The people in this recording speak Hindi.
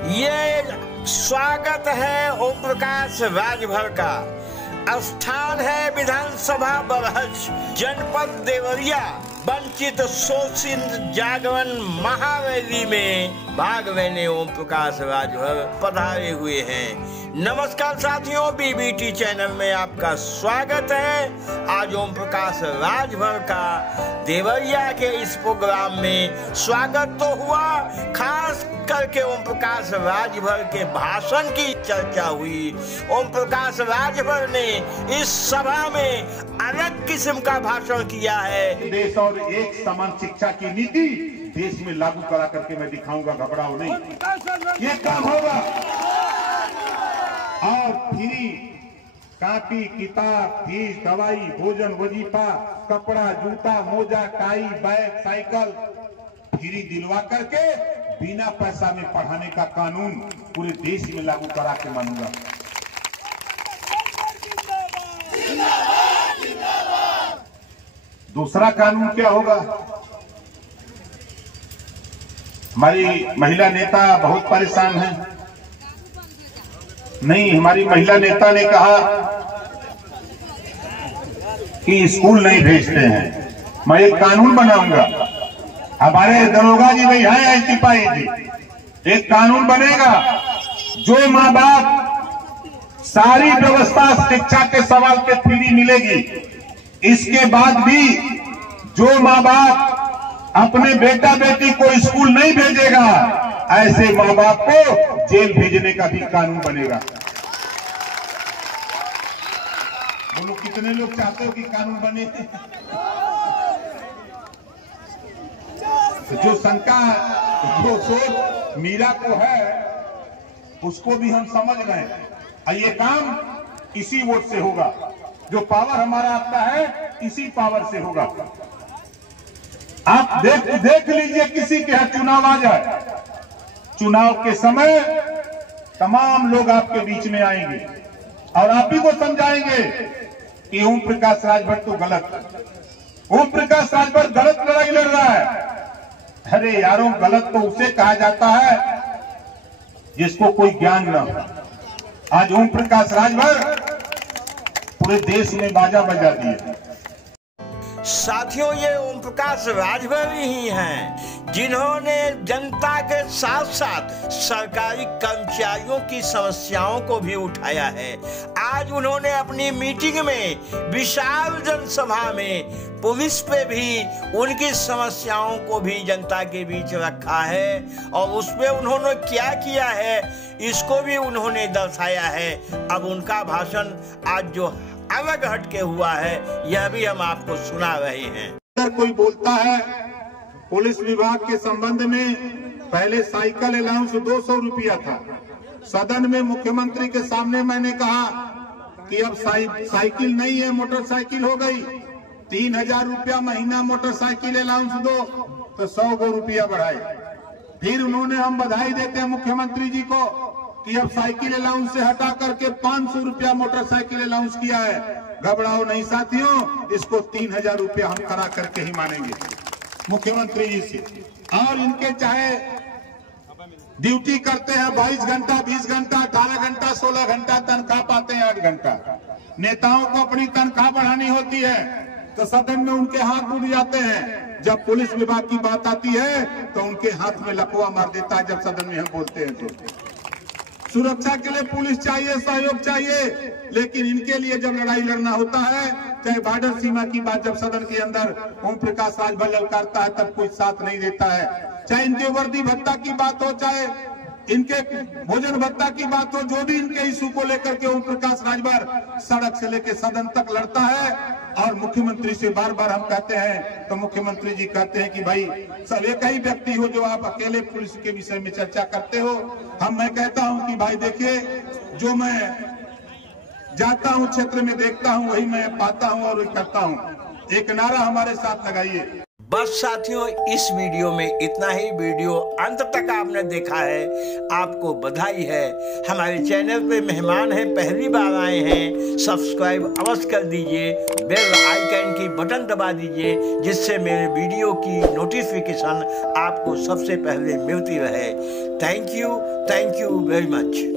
ये स्वागत है ओम प्रकाश राजभर का। स्थान है विधानसभा बरहज, जनपद देवरिया। वंचित शोषित जागरण महारैली में भाग लेने ओम प्रकाश राजभर पधारे हुए हैं। नमस्कार साथियों, बीबीटी चैनल में आपका स्वागत है। आज ओम प्रकाश राजभर का देवरिया के इस प्रोग्राम में स्वागत तो हुआ, खास करके ओम प्रकाश राजभर के भाषण की चर्चा हुई। ओम प्रकाश राजभर ने इस सभा में अलग किस्म का भाषण किया है। देश और एक समान शिक्षा की नीति देश में लागू करा करके मैं दिखाऊंगा, घबराओ नहीं, ये काम होगा। और फ्री कापी, किताब, फीस, दवाई, भोजन, वजीफा, कपड़ा, जूता, मोजा, टाई, बैग, साइकिल फ्री दिलवा करके बिना पैसा में पढ़ाने का कानून पूरे देश में लागू करा के मानूंगा। दूसरा कानून क्या होगा? हमारी महिला नेता बहुत परेशान है। नहीं, हमारी महिला नेता ने कहा कि स्कूल नहीं भेजते हैं। मैं एक कानून बनाऊंगा। हमारे दरोगा जी भाई हैं, सिपाही जी, एक कानून बनेगा जो माँ बाप सारी व्यवस्था शिक्षा के सवाल पे फ्री मिलेगी। इसके बाद भी जो माँ बाप अपने बेटा बेटी को स्कूल नहीं भेजेगा, ऐसे माँ बाप को जेल भेजने का भी कानून बनेगा। बोलो, कितने लोग चाहते हो कि कानून बने? जो शंका, जो सोच मीरा को है, उसको भी हम समझ गए। और ये काम इसी वोट से होगा। जो पावर हमारा आता है, इसी पावर से होगा। आप देख लीजिए, किसी के यहाँ चुनाव आ जाए, चुनाव के समय तमाम लोग आपके बीच में आएंगे और आप ही को समझाएंगे कि ओम प्रकाश राजभर तो गलत, ओम प्रकाश राजभर गलत लड़ाई लड़ रहा है। अरे यारों, गलत तो उसे कहा जाता है जिसको कोई ज्ञान न हो। आज ओम प्रकाश राजभर पूरे देश में बाजा बजा दिए। साथियों, ये ओम प्रकाश राजभर ही हैं जिन्होंने जनता के साथ साथ सरकारी कर्मचारियों की समस्याओं को भी उठाया है। आज उन्होंने अपनी मीटिंग में, विशाल जनसभा में, पुलिस पे भी उनकी समस्याओं को भी जनता के बीच रखा है और उसमें उन्होंने क्या किया है इसको भी उन्होंने दर्शाया है। अब उनका भाषण आज जो अलग हटके हुआ है, यह भी हम आपको सुना रहे हैं। अगर कोई बोलता है पुलिस विभाग के संबंध में, पहले साइकिल अलाउंस 200 रुपया था। सदन में मुख्यमंत्री के सामने मैंने कहा कि अब साइकिल नहीं है, मोटरसाइकिल हो गई। 3000 रुपया महीना मोटरसाइकिल अलाउंस दो, तो 100 रुपया बढ़ाए। फिर उन्होंने, हम बधाई देते हैं मुख्यमंत्री जी को कि अब साइकिल अलाउंस से हटा करके 500 रुपया मोटरसाइकिल अलाउंस किया है। घबराओ नहीं साथियों, इसको 3000 रुपया हम करा करके ही मानेंगे मुख्यमंत्री जी से। और इनके चाहे ड्यूटी करते हैं 22 घंटा, 20 घंटा, 18 घंटा, 16 घंटा, तनख्वाह पाते हैं 8 घंटा। नेताओं को अपनी तनख्वाह बढ़ानी होती है तो सदन में उनके हाथ उठ जाते हैं। जब पुलिस विभाग की बात आती है तो उनके हाथ में लकवा मार देता है। जब सदन में हम बोलते हैं तो सुरक्षा के लिए पुलिस चाहिए, सहयोग चाहिए, लेकिन इनके लिए जब लड़ाई लड़ना होता है, चाहे बॉर्डर सीमा की बात जब सदन के अंदर ओम प्रकाश राजभर ललकारता है, तब कोई साथ नहीं देता है। चाहे इनके वर्दी भत्ता की बात हो, चाहे इनके भोजन भत्ता की बात हो, जो भी इनके इशू को लेकर के ओम प्रकाश राजभर सड़क से लेकर सदन तक लड़ता है। और मुख्यमंत्री से बार बार हम कहते हैं तो मुख्यमंत्री जी कहते हैं कि भाई सब एक ही व्यक्ति हो जो आप अकेले पुलिस के विषय में चर्चा करते हो। मैं कहता हूं कि भाई देखिए, जो मैं जाता हूं क्षेत्र में देखता हूं, वही मैं पाता हूं और वही करता हूं। एक नारा हमारे साथ लगाइए। बस साथियों, इस वीडियो में इतना ही। वीडियो अंत तक आपने देखा है, आपको बधाई है। हमारे चैनल पे मेहमान हैं, पहली बार आए हैं, सब्सक्राइब अवश्य कर दीजिए, बेल आइकन की बटन दबा दीजिए, जिससे मेरे वीडियो की नोटिफिकेशन आपको सबसे पहले मिलती रहे। Thank you very much.